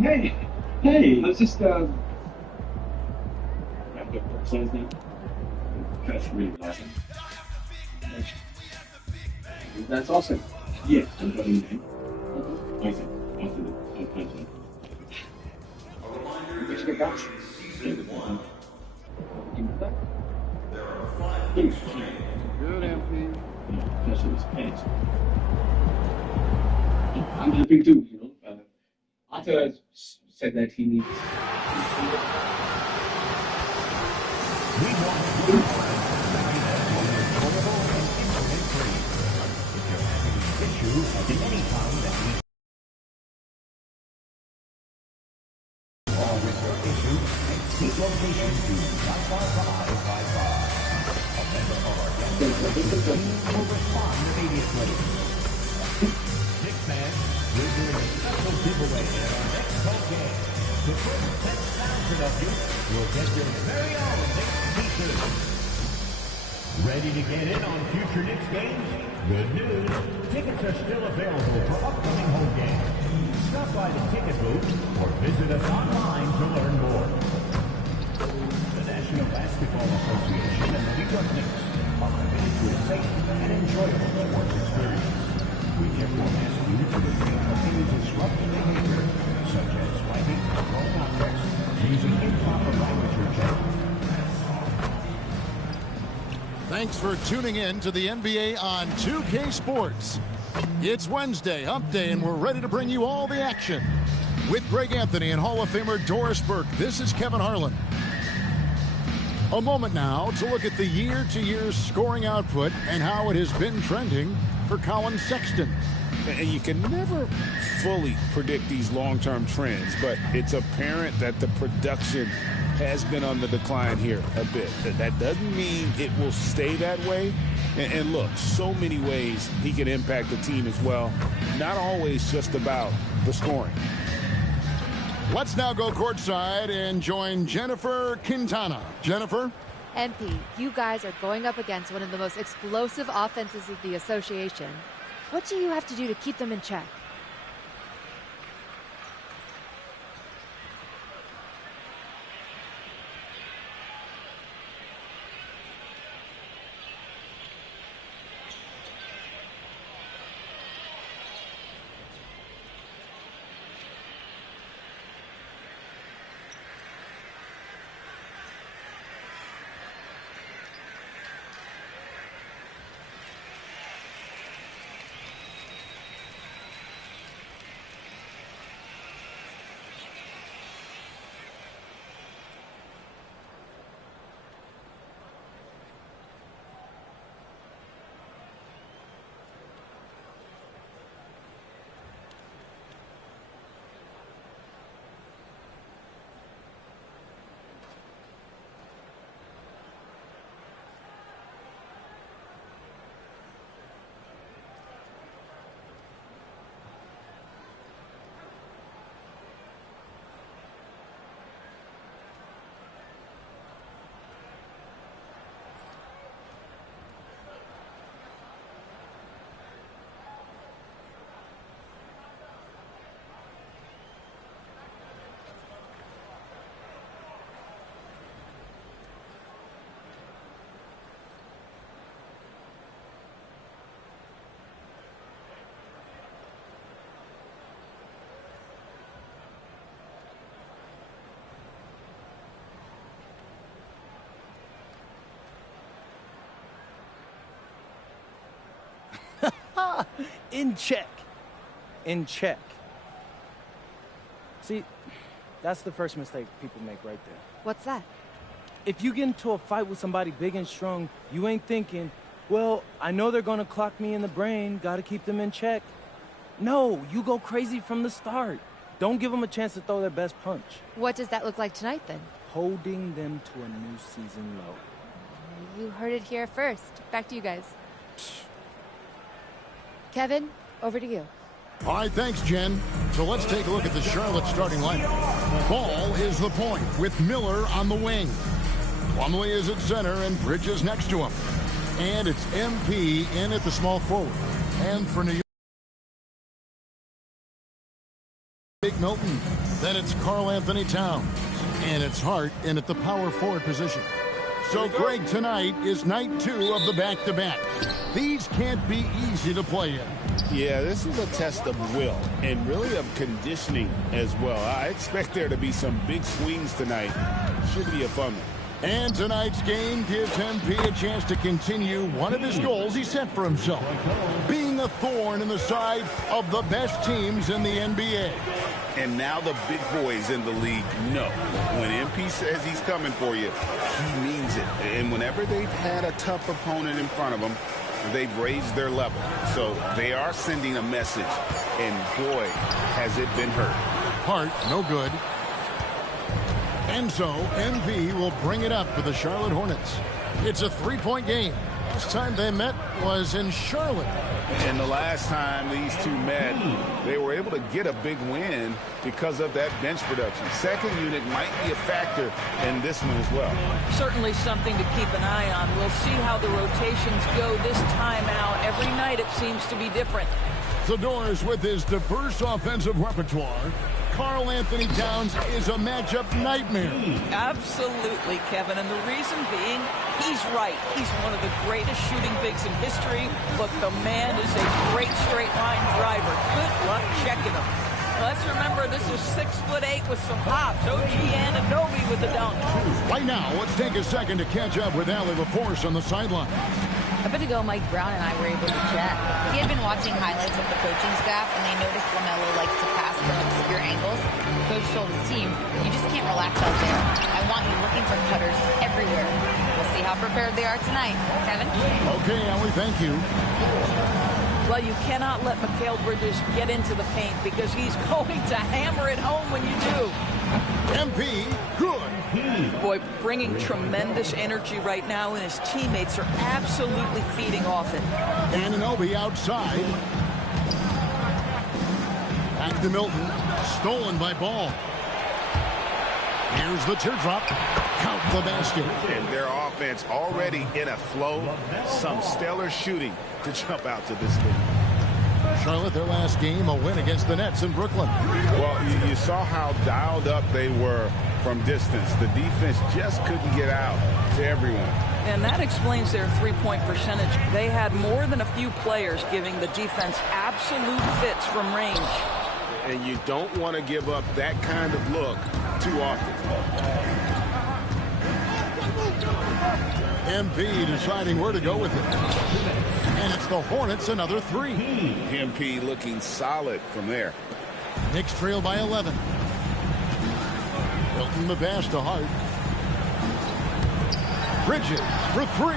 Hey, hey, let's just wrap up our son's name. That's really awesome. That's awesome. Yeah, I'm putting name. Awesome. Awesome. Awesome. Which the box? Good, MP. That's his pants. I'm happy too, you know. Arthur said that he needs. Nick fans, we're doing a special giveaway in our next home game. The first 10,000 of you will get your very own Knicks t-shirt. Ready to get in on future Knicks games? Good news. Tickets are still available for upcoming home games. Stop by the ticket booth or visit us online to learn more. The National Basketball Association and the New York Knicks are committed to a safe and enjoyable sports experience. We therefore ask you to refrain from any disruptive behavior, such as fighting, throwing objects, using improper language or gesture. Thanks for tuning in to the NBA on 2K Sports. It's Wednesday, Hump Day, and we're ready to bring you all the action. With Greg Anthony and Hall of Famer Doris Burke, this is Kevin Harlan. A moment now to look at the year-to-year scoring output and how it has been trending for Colin Sexton. And you can never fully predict these long-term trends, but it's apparent that the production has been on the decline here a bit. That doesn't mean it will stay that way. And look, so many ways he can impact the team as well. Not always just about the scoring. Let's now go courtside and join Jennifer Quintana. Jennifer? MP, you guys are going up against one of the most explosive offenses of the association. What do you have to do to keep them in check? In check. In check. See, that's the first mistake people make right there. What's that? If you get into a fight with somebody big and strong, you ain't thinking, well, I know they're gonna clock me in the brain, gotta keep them in check. No, you go crazy from the start. Don't give them a chance to throw their best punch. What does that look like tonight, then? Holding them to a new season low. You heard it here first. Back to you guys. Kevin, over to you. All right, thanks, Jen. So let's take a look at the Charlotte starting lineup. Ball is the point with Miller on the wing. Plumlee is at center and Bridges next to him. And it's MP in at the small forward. And for New York. Shake Milton. Then it's Karl Anthony Towns. And it's Hart in at the power forward position. So, Greg, tonight is night 2 of the back-to-back. These can't be easy to play in. Yeah, this is a test of will and really of conditioning as well. I expect there to be some big swings tonight. Should be a fun one. And tonight's game gives MP a chance to continue one of his goals he set for himself, being a thorn in the side of the best teams in the NBA. And now the big boys in the league know when MP says he's coming for you, he means it. And whenever they've had a tough opponent in front of them, they've raised their level. So they are sending a message, and boy, has it been heard. Hart, no good. And so, MV will bring it up for the Charlotte Hornets. It's a 3-point game. Last time they met was in Charlotte. And the last time these two met, they were able to get a big win because of that bench production. Second unit might be a factor in this one as well. Certainly something to keep an eye on. We'll see how the rotations go this time out. Every night it seems to be different. The Doors with his diverse offensive repertoire. Karl Anthony Towns is a matchup nightmare. Absolutely, Kevin. And the reason being, he's right. He's one of the greatest shooting bigs in history, but the man is a great straight-line driver. Good luck checking him. Let's remember, this is 6'8" with some hops. OG Anunoby with the dunk. Right now, let's take a second to catch up with Allie LaForce on the sideline. A bit ago, Mike Brown and I were able to chat. He had been watching highlights of the coaching staff, and they noticed LaMelo likes to pass from obscure angles. Coach told his team, you just can't relax out there. I want you looking for cutters everywhere. We'll see how prepared they are tonight. Kevin? Okay, Allie, thank you. Well, you cannot let Mikal Bridges get into the paint because he's going to hammer it home when you do. MP, good. Boy, bringing tremendous energy right now, and his teammates are absolutely feeding off it. Anunoby outside. Back to Milton. Stolen by Ball. Here's the teardrop. Count the basket. And their offense already in a flow. Some stellar shooting to jump out to this lead. Charlotte, their last game, a win against the Nets in Brooklyn. Well, you saw how dialed up they were from distance. The defense just couldn't get out to everyone. And that explains their three-point percentage. They had more than a few players giving the defense absolute fits from range. And you don't want to give up that kind of look too often. MP deciding where to go with it. And it's the Hornets, another 3. MP looking solid from there. Knicks trail by 11. Milton the pass to Hart. Bridges for 3.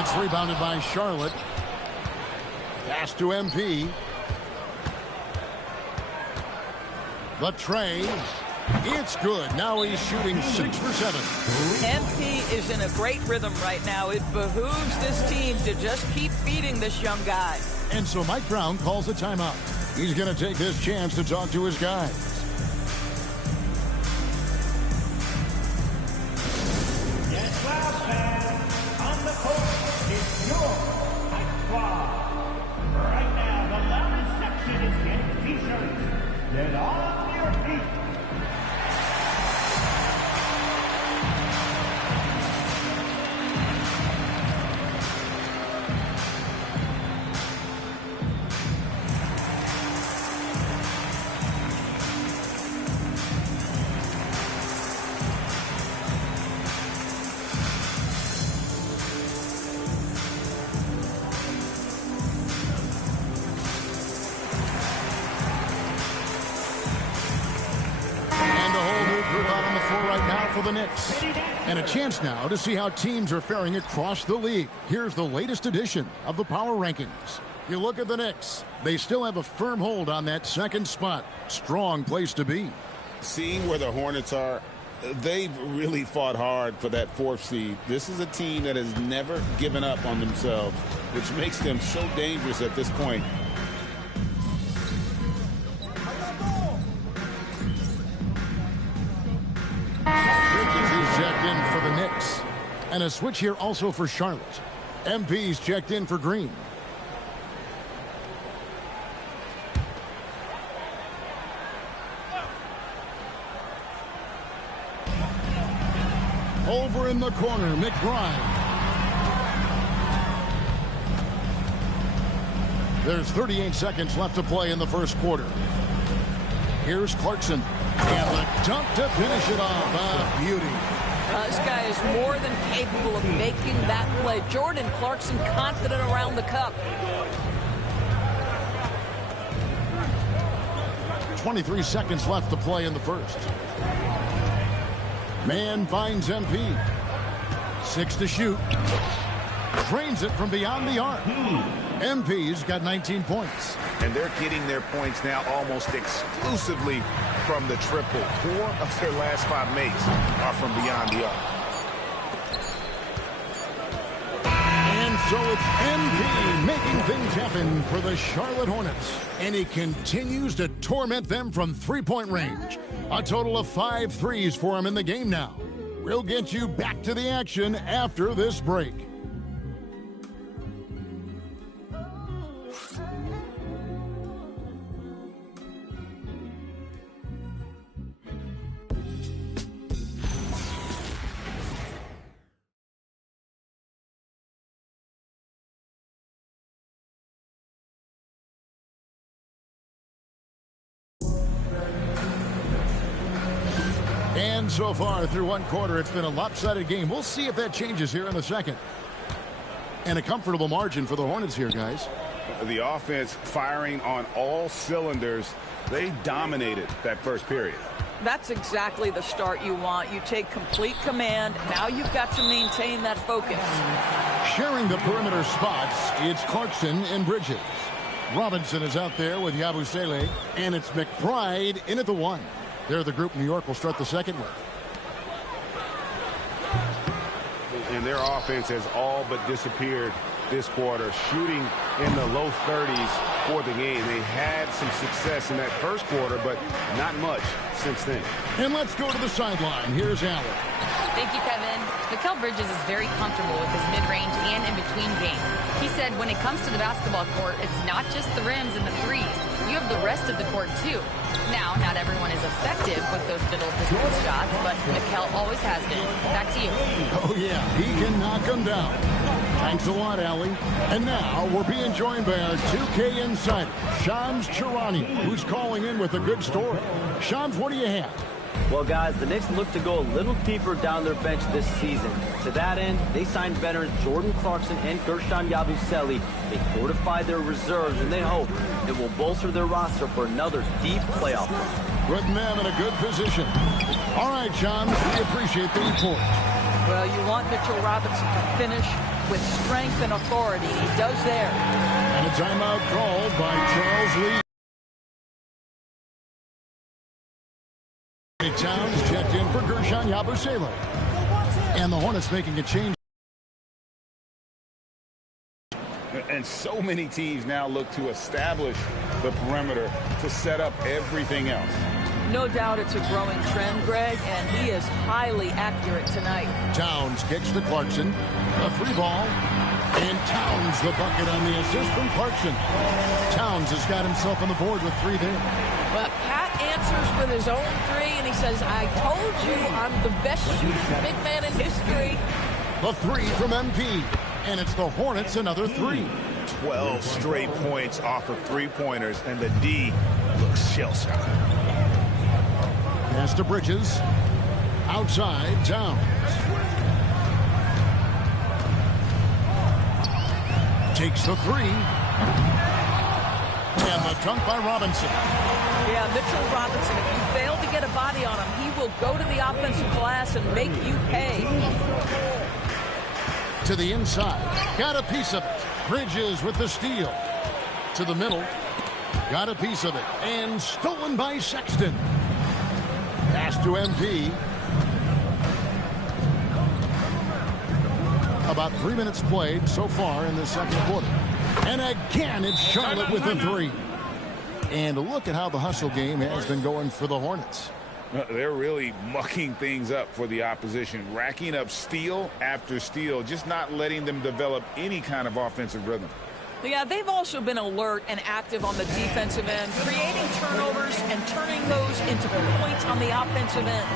It's rebounded by Charlotte. Pass to MP. The tray. It's good. Now he's shooting 6 for 7. MP is in a great rhythm right now. It behooves this team to just keep feeding this young guy. And so Mike Brown calls a timeout. He's going to take this chance to talk to his guys. Yes, loud fans. On the court, it's your Mike Squad. Right now, the loudest section is getting t-shirts. Get on your feet. For the Knicks. And a chance now to see how teams are faring across the league. Here's the latest edition of the Power Rankings. You look at the Knicks. They still have a firm hold on that second spot. Strong place to be. Seeing where the Hornets are, they've really fought hard for that 4th seed. This is a team that has never given up on themselves, which makes them so dangerous at this point. Checked in for the Knicks. And a switch here also for Charlotte. MP's checked in for Green. Over in the corner, McBride. There's 38 seconds left to play in the first quarter. Here's Clarkson. And the dunk to finish it off. A beauty. This guy is more than capable of making that play. Jordan Clarkson confident around the cup. 23 seconds left to play in the first. Man finds MP. 6 to shoot. Drains it from beyond the arc. MP's got 19 points. And they're getting their points now almost exclusively from the triple. 4 of their last 5 makes are from beyond the arc. And so it's MP making things happen for the Charlotte Hornets. And he continues to torment them from three-point range. A total of 5 threes for him in the game now. We'll get you back to the action after this break. And so far through one quarter, it's been a lopsided game. We'll see if that changes here in the second. And a comfortable margin for the Hornets here, guys. The offense firing on all cylinders. They dominated that first period. That's exactly the start you want. You take complete command. Now you've got to maintain that focus. Sharing the perimeter spots, it's Clarkson and Bridges. Robinson is out there with Yabusele, and it's McBride in at the 1. They're the group New York will start the second with. And their offense has all but disappeared this quarter, shooting in the low 30s for the game. They had some success in that first quarter, but not much since then. And let's go to the sideline. Here's Allen. Thank you, Kevin. Mikal Bridges is very comfortable with his mid-range and in-between game. He said when it comes to the basketball court, it's not just the rims and the threes. You have the rest of the court, too. Now, not everyone is effective with those middle distance shots, but Mikal always has been. Back to you. Oh, yeah, he can knock them down. Thanks a lot, Allie. And now we're being joined by our 2K insider, Shams Charania, who's calling in with a good story. Shams, what do you have? Well, guys, the Knicks look to go a little deeper down their bench this season. To that end, they signed veterans Jordan Clarkson and Gershon Yabusele. They fortified their reserves, and they hope it will bolster their roster for another deep playoff run. Putting them in a good position. All right, Shams, we appreciate the report. Well, you want Mitchell Robinson to finish with strength and authority. He does there. And a timeout called by Charles Lee. Towns checked in for Gershon Yabusele. And the Hornets making a change. And so many teams now look to establish the perimeter to set up everything else. No doubt it's a growing trend, Greg, and he is highly accurate tonight. Towns kicks to Clarkson. A 3 ball. And Towns the bucket on the assist from Clarkson. Towns has got himself on the board with 3 there. Well, Pat answers with his own 3, and he says, I told you I'm the best shooting big man in history. The 3 from MP. And it's the Hornets another 3. 12 straight points off of 3-pointers, and the D looks shell-shocked. Pass to Bridges. Outside, Towns. Takes the 3. And the dunk by Robinson. Yeah, Mitchell Robinson, if you fail to get a body on him, he will go to the offensive glass and make you pay. To the inside. Got a piece of it. Bridges with the steal. To the middle. Got a piece of it. And stolen by Sexton. Pass to MP. About 3 minutes played so far in the second quarter. And again, it's Charlotte with the 3. And look at how the hustle game has been going for the Hornets. They're really mucking things up for the opposition, racking up steal after steal, just not letting them develop any kind of offensive rhythm. Yeah, they've also been alert and active on the defensive end, creating turnovers and turning those into points on the offensive end.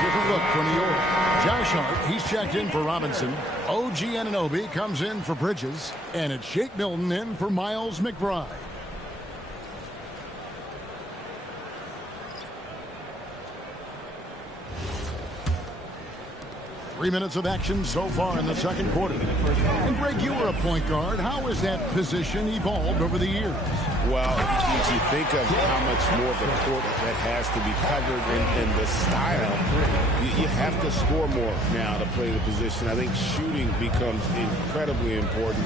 Different look for New York. Josh Hart, he's checked in for Robinson. OG Anunoby comes in for Bridges. And it's Shake Milton in for Miles McBride. Three minutes of action so far in the second quarter. And Greg, you were a point guard. How has that position evolved over the years? Well, if you think of how much more of the court that has to be covered in the style, you have to score more now to play the position. I think shooting becomes incredibly important.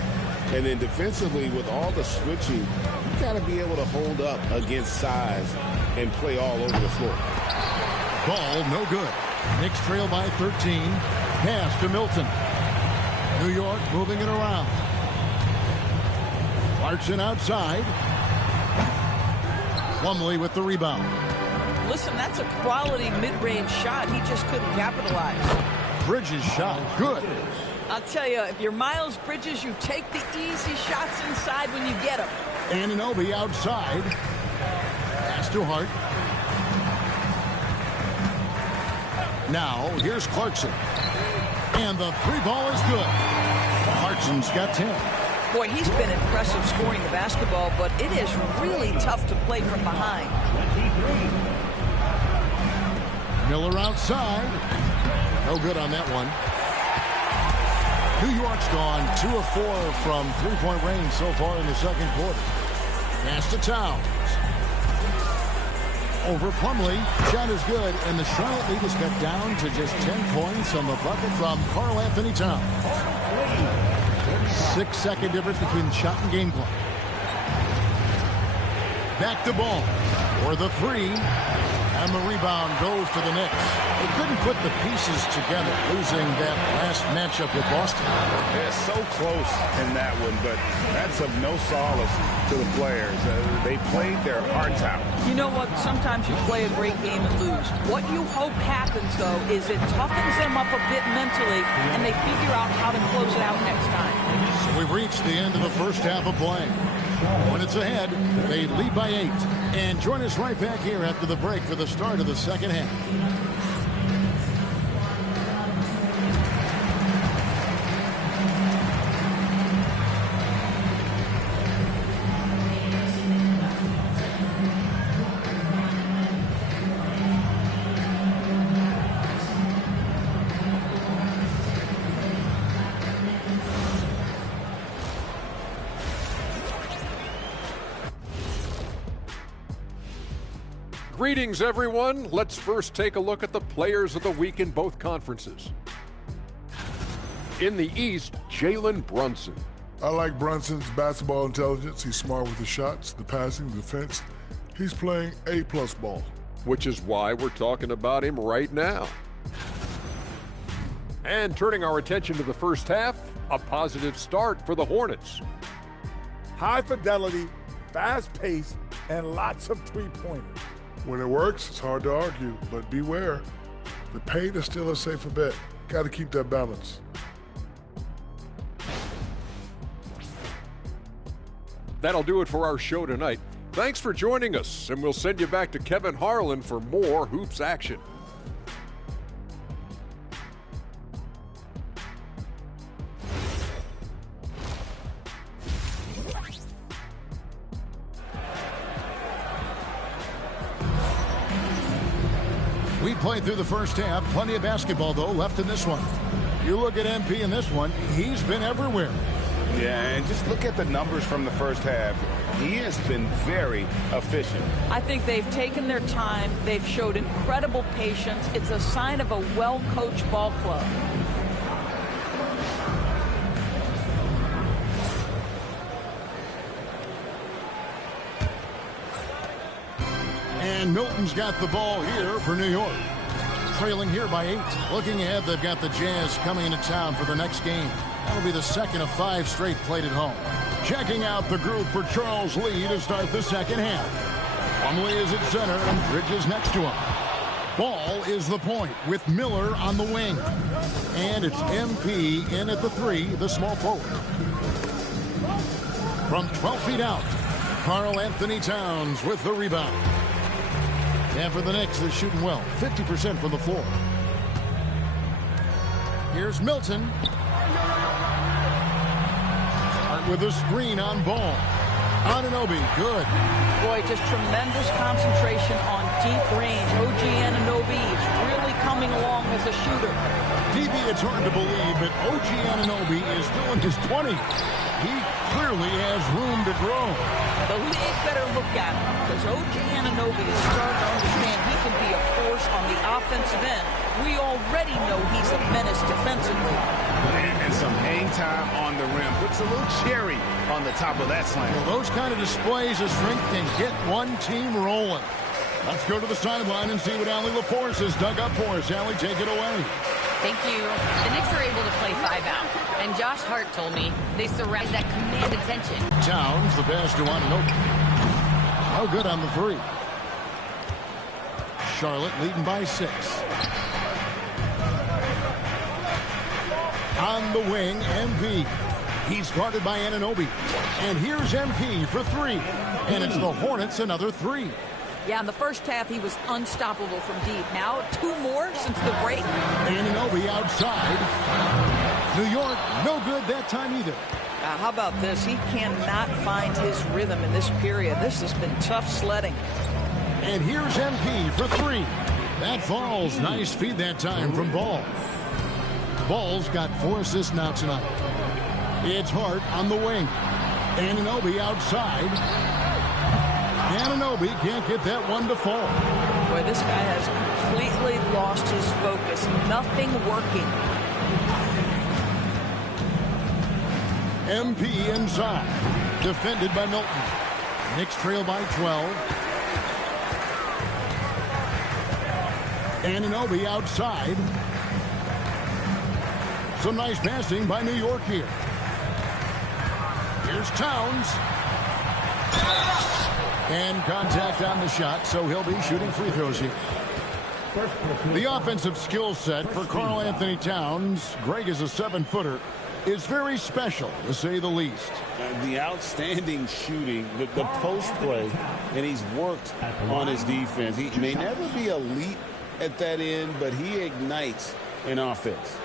And then defensively, with all the switching, you got to be able to hold up against size and play all over the floor. Ball no good. Knicks trail by 13. Pass to Milton. New York moving it around. Clarkson outside. Plumlee with the rebound. Listen, that's a quality mid-range shot. He just couldn't capitalize. Bridges shot good. I'll tell you, if you're Miles Bridges, you take the easy shots inside when you get them. Anunoby outside. Pass to Hart. Now, here's Clarkson. And the three ball is good. Clarkson's got 10. Boy, he's been impressive scoring the basketball, but it is really tough to play from behind. Miller outside. No good on that one. New York's gone 2 of 4 from three-point range so far in the second quarter. Pass to Towns. Over Plumlee. Shot is good, and the Charlotte lead is cut down to just 10 points on the bucket from Karl Anthony Towns. 6-second difference between the shot and game clock. Back to Ball for the three, and the rebound goes to the Knicks. They couldn't put the pieces together, losing that last matchup with Boston. They're so close in that one, but that's of no solace to the players. They played their hearts out. You know what? Sometimes you play a great game and lose. What you hope happens, though, is it toughens them up a bit mentally, and they figure out how to close it out next time. So we've reached the end of the first half of play. When it's ahead, they lead by 8. And join us right back here after the break for the start of the second half. Greetings, everyone. Let's first take a look at the players of the week in both conferences. In the East, Jalen Brunson. I like Brunson's basketball intelligence. He's smart with the shots, the passing, the defense. He's playing A-plus ball. Which is why we're talking about him right now. And turning our attention to the first half, a positive start for the Hornets. High fidelity, fast pace, and lots of three-pointers. When it works, it's hard to argue, but beware. The paint is still a safer bet. Got to keep that balance. That'll do it for our show tonight. Thanks for joining us, and we'll send you back to Kevin Harlan for more hoops action. We played through the first half. Plenty of basketball, though, left in this one. You look at MP in this one, he's been everywhere. Yeah, and just look at the numbers from the first half. He has been very efficient. I think they've taken their time. They've showed incredible patience. It's a sign of a well-coached ball club. And Milton's got the ball here for New York. Trailing here by 8. Looking ahead, they've got the Jazz coming into town for the next game. That'll be the second of 5 straight played at home. Checking out the group for Charles Lee to start the second half. Plumlee is at center and Bridges next to him. Ball is the point with Miller on the wing. And it's MP in at the 3, the small forward. From 12 feet out, Karl Anthony Towns with the rebound. And for the Knicks, they're shooting well, 50% from the floor. Here's Milton. Hart with a screen on Ball. Anunoby, good. Boy, just tremendous concentration on deep range. OG Anunoby is really coming along as a shooter. DB, it's hard to believe that OG Anunoby is still in his 20s. He clearly has room to grow. The league better look at him because OG Anunoby is starting to understand he can be a force on the offensive end. We already know he's a menace defensively. And some hang time on the rim. Puts a little cherry on the top of that slam. Well, those kind of displays of strength can get one team rolling. Let's go to the sideline and see what Allie LaForce has dug up for us. Allie, take it away. Thank you. The Knicks are able to play 5 out. And Josh Hart told me they surround that command attention. Towns, the pass to Anunoby. No good on the three. Charlotte leading by 6. On the wing, MP. He's guarded by Anunoby. And here's MP for 3. And it's the Hornets another 3. Yeah, in the first half, he was unstoppable from deep. Now, 2 more since the break. Anunoby outside. New York, no good that time either. How about this? He cannot find his rhythm in this period. This has been tough sledding. And here's MP for 3. That falls. Nice feed that time from Ball. Ball's got 4 assists now tonight. It's Hart on the wing. Anunoby outside. Anunoby can't get that one to fall. Boy, this guy has completely lost his focus. Nothing working. MP inside. Defended by Milton. Knicks trail by 12. Anunoby outside. Some nice passing by New York here. Here's Towns. And contact on the shot, so he'll be shooting free throws here. The offensive skill set for Karl Anthony Towns, Greg is a 7-footer, is very special, to say the least. The outstanding shooting, the post play, and he's worked on his defense. He may never be elite at that end, but he ignites an offense.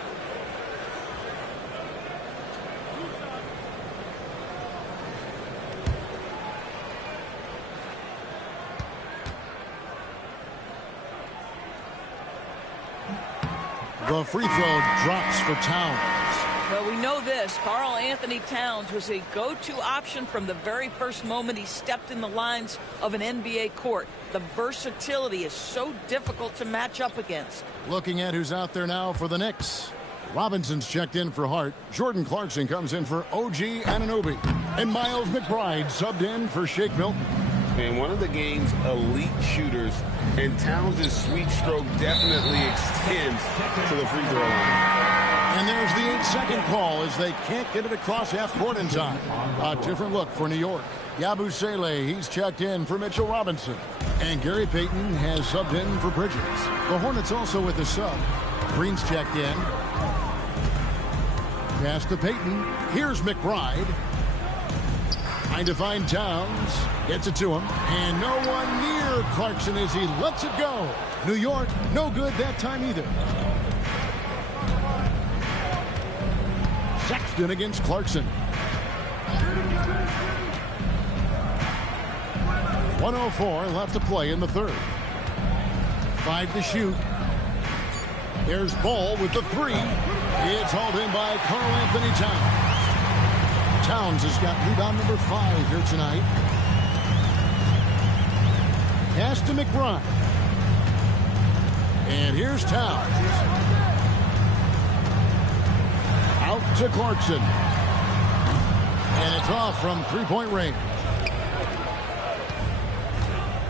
The free throw drops for Towns. Well, we know this. Karl Anthony Towns was a go-to option from the very first moment he stepped in the lines of an NBA court. The versatility is so difficult to match up against. Looking at who's out there now for the Knicks. Robinson's checked in for Hart. Jordan Clarkson comes in for OG Anunoby. And Miles McBride subbed in for Shake Milton. And one of the game's elite shooters, and Towns' sweet stroke definitely extends to the free throw line. And there's the 8-second call as they can't get it across half court in time. A different look for New York. Yabusele, he's checked in for Mitchell Robinson. And Gary Payton has subbed in for Bridges. The Hornets also with a sub. Green's checked in. Pass to Payton. Here's McBride. Trying to find Towns. Gets it to him. And no one near Clarkson as he lets it go. New York, no good that time either. Sexton against Clarkson. 1:04 left to play in the third. 5 to shoot. There's Ball with the 3. It's hauled in by Karl Anthony Towns. Towns has got rebound number 5 here tonight. Pass to McBride. And here's Towns. Out to Clarkson. And it's off from three-point range.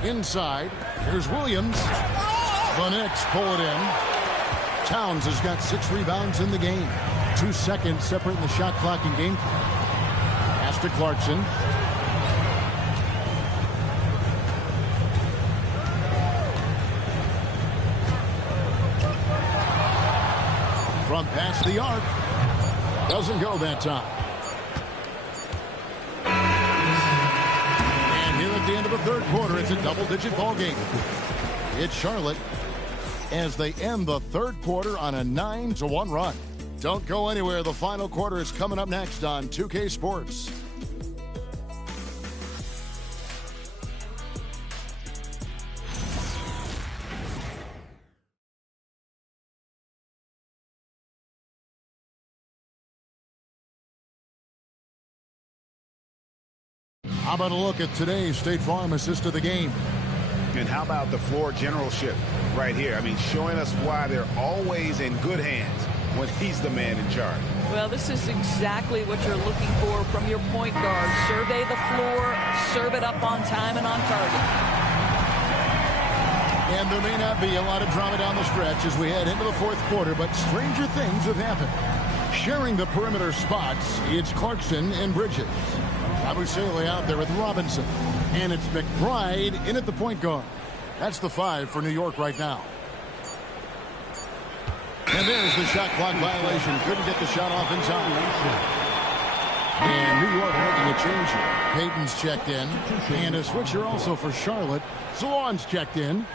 Inside, here's Williams. The Knicks pull it in. Towns has got 6 rebounds in the game. 2 seconds separating the shot clock and game clock. Pass to Clarkson. From past the arc. Doesn't go that time. And here at the end of the third quarter, it's a double-digit ball game. It's Charlotte as they end the third quarter on a 9-1 run. Don't go anywhere. The final quarter is coming up next on 2K Sports. How about a look at today's State Farm assist of the game? And how about the floor generalship right here? I mean, showing us why they're always in good hands when he's the man in charge. Well, this is exactly what you're looking for from your point guard. Survey the floor, serve it up on time and on target. And there may not be a lot of drama down the stretch as we head into the fourth quarter, but stranger things have happened. Sharing the perimeter spots, it's Clarkson and Bridges. Abusele out there with Robinson. And it's McBride in at the point guard. That's the 5 for New York right now. And there's the shot clock violation. Couldn't get the shot off in time. And New York making a change here. Payton's checked in. And a switcher also for Charlotte. Salon's checked in.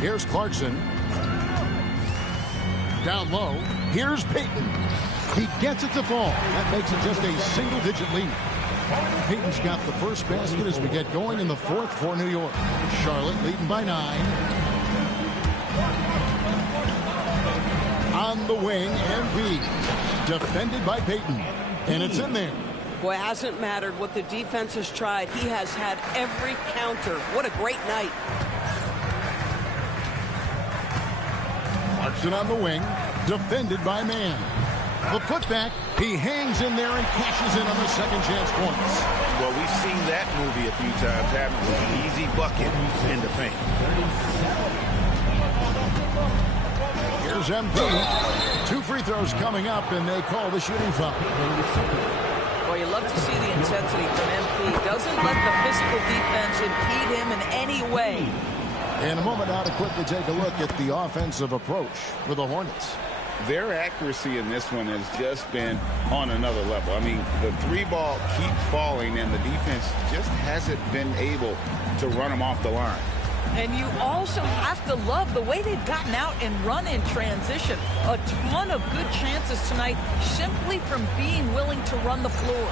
Here's Clarkson. Down low. Here's Payton. He gets it to fall. That makes it just a single-digit lead. Payton's got the first basket as we get going in the fourth for New York. Charlotte leading by 9. On the wing, MP. Defended by Payton. And it's in there. Boy, it hasn't mattered what the defense has tried. He has had every counter. What a great night. Clarkson on the wing, defended by Mann. The putback, he hangs in there and cashes in on the second chance points. Well, we've seen that movie a few times, haven't we? An easy bucket in the paint. Here's MP. 2 free throws coming up, and they call the shooting foul. Well, you love to see the intensity from MP. Doesn't let the physical defense impede him in any way. In a moment now to quickly take a look at the offensive approach for the Hornets. Their accuracy in this one has just been on another level. I mean, the 3-ball keeps falling, and the defense just hasn't been able to run them off the line. And you also have to love the way they've gotten out and run in transition. A ton of good chances tonight simply from being willing to run the floor.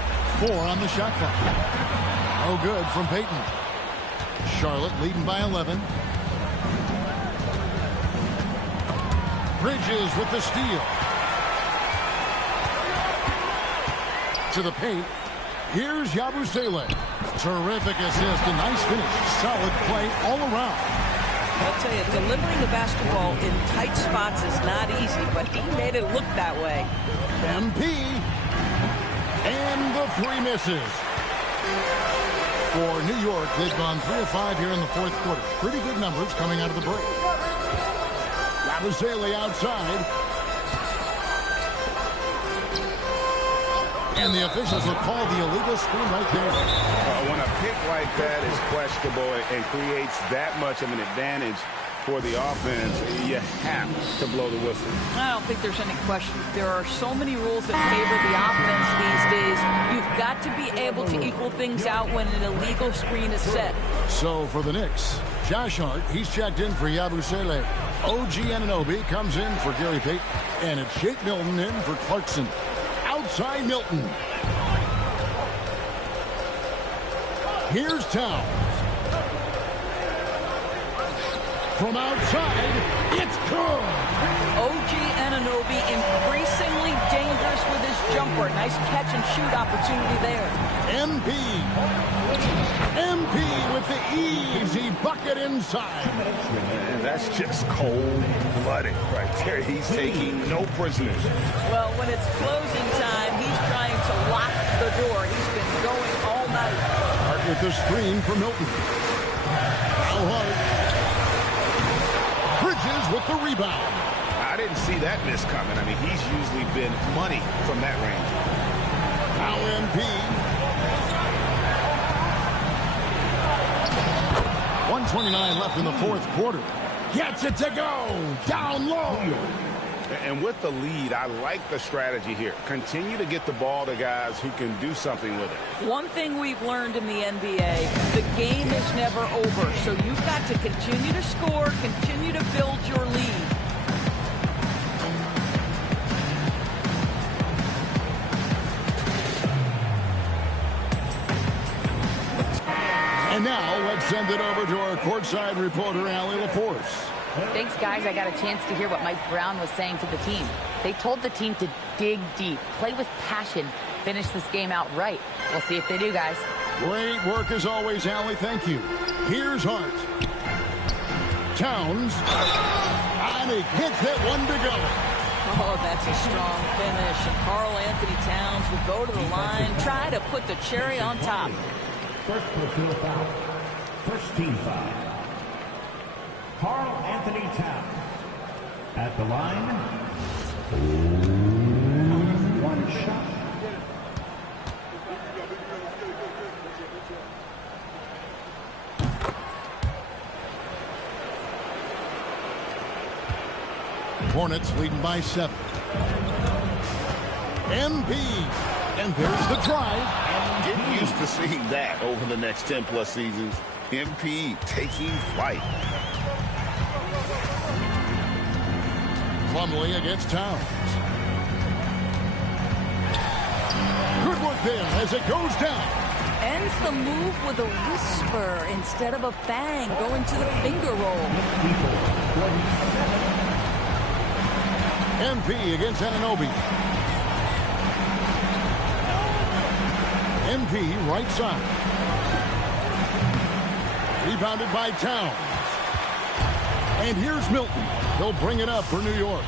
4 on the shot clock. Oh, good from Payton. Charlotte leading by 11. Bridges with the steal. To the paint. Here's Yabusele. Terrific assist, a nice finish. Solid play all around. I'll tell you, delivering the basketball in tight spots is not easy, but he made it look that way. MP. And the 3 misses. For New York, they've gone 3 of 5 here in the fourth quarter. Pretty good numbers coming out of the break. Yabusele outside. And the officials will call the illegal screen right there. When a pick like that is questionable and creates that much of an advantage for the offense, you have to blow the whistle. I don't think there's any question. There are so many rules that favor the offense these days. You've got to be able to equal things out when an illegal screen is set. So for the Knicks, Josh Hart, he's checked in for Yabusele. OG Anunoby comes in for Gary Payton. And it's Jake Milton in for Clarkson. Outside Milton. Here's Towns. From outside, it's good. OG Anunoby increasingly dangerous with his jumper. Nice catch and shoot opportunity there. MP with the easy bucket inside. And that's just cold-blooded right there. He's taking no prisoners. Well, when it's closing time, he's trying to lock the door. He's been going all night. Hart with the screen for Milton. Now Hart. Bridges with the rebound. I didn't see that miss coming. I mean, he's usually been money from that range. Now MP. 1:29 left in the fourth quarter. Gets it to go. Down low. And with the lead, I like the strategy here. Continue to get the ball to guys who can do something with it. One thing we've learned in the NBA, the game is never over. So you've got to continue to score, continue to build your lead. And now let's send it over to our courtside reporter, Allie LaForce. Thanks, guys. I got a chance to hear what Mike Brown was saying to the team. They told the team to dig deep, play with passion, finish this game out right. We'll see if they do, guys. Great work as always, Allie. Thank you. Here's Hart. Towns. And he gets that one to go. Oh, that's a strong finish. And Karl Anthony Towns will go to the line, try to put the cherry on top. First personal foul. First team foul. Karl Anthony Towns at the line. One shot. Hornets leading by 7. MP. And there's the drive. Get used to seeing that over the next 10+ seasons. MP taking flight. Plumlee against Towns. Good work there as it goes down. Ends the move with a whisper instead of a bang, going to the finger roll. MP against Anunoby. MP right side. Rebounded by Towns. And here's Milton. He'll bring it up for New York.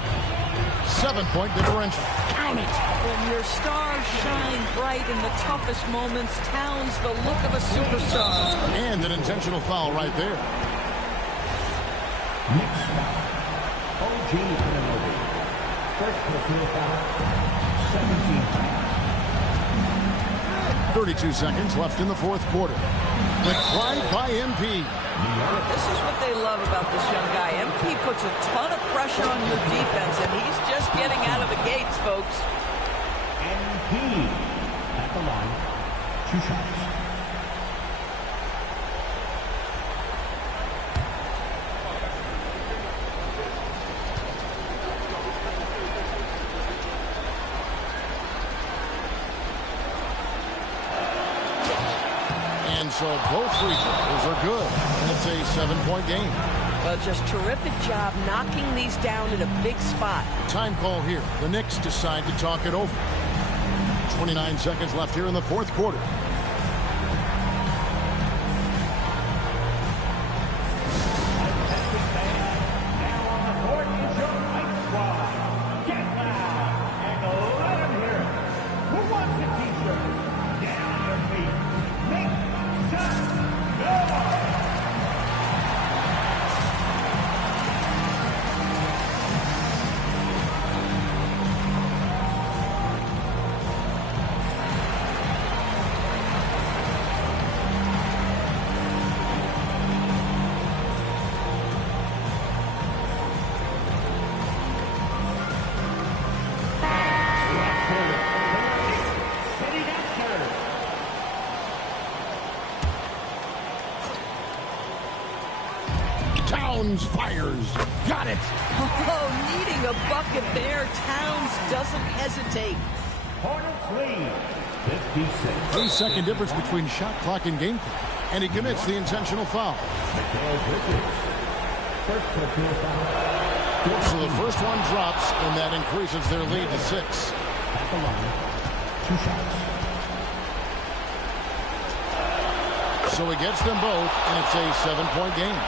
7-point differential. Count it. When your stars shine bright in the toughest moments, Towns the look of a superstar. And an intentional foul right there. Next foul. OG Anunoby. First personal foul. 17 foul. 32 seconds left in the fourth quarter. The drive by MP. This is what they love about this young guy. MP puts a ton of pressure on your defense, and he's just getting out of the gates, folks. MP at the line. 2 shots. So both free throws are good. It's a 7-point game. Well, just terrific job knocking these down in a big spot. Time call here. The Knicks decide to talk it over. 29 seconds left here in the fourth quarter. Towns fires. Got it. Oh, needing a bucket there. Towns doesn't hesitate. Hornets lead. 56. 3-second difference between shot clock and game clock. And he commits the intentional foul. First personal foul. So the first one drops, and that increases their lead to 6. At the line. 2 shots. So he gets them both, and it's a 7-point game.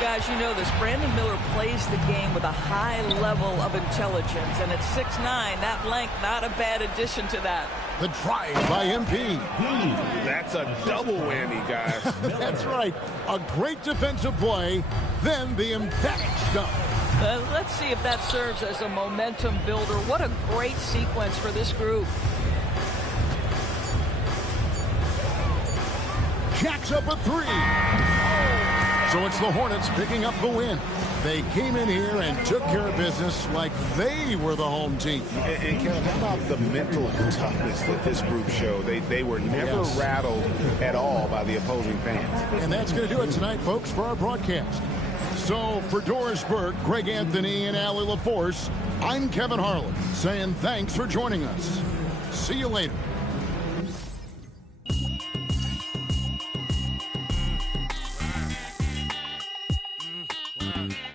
Guys, you know this. Brandon Miller plays the game with a high level of intelligence, and at 6'9", that length, not a bad addition to that. The drive by MP. That's a double whammy, guys. That's right. A great defensive play, then the emphatic stuff. Let's see if that serves as a momentum builder. What a great sequence for this group. Jacks up a 3. So it's the Hornets picking up the win. They came in here and took care of business like they were the home team. And Kevin, how about the mental toughness that this group showed? They were never rattled at all by the opposing fans. And that's going to do it tonight, folks, for our broadcast. So for Doris Burke, Greg Anthony, and Allie LaForce, I'm Kevin Harlan saying thanks for joining us. See you later. Wow.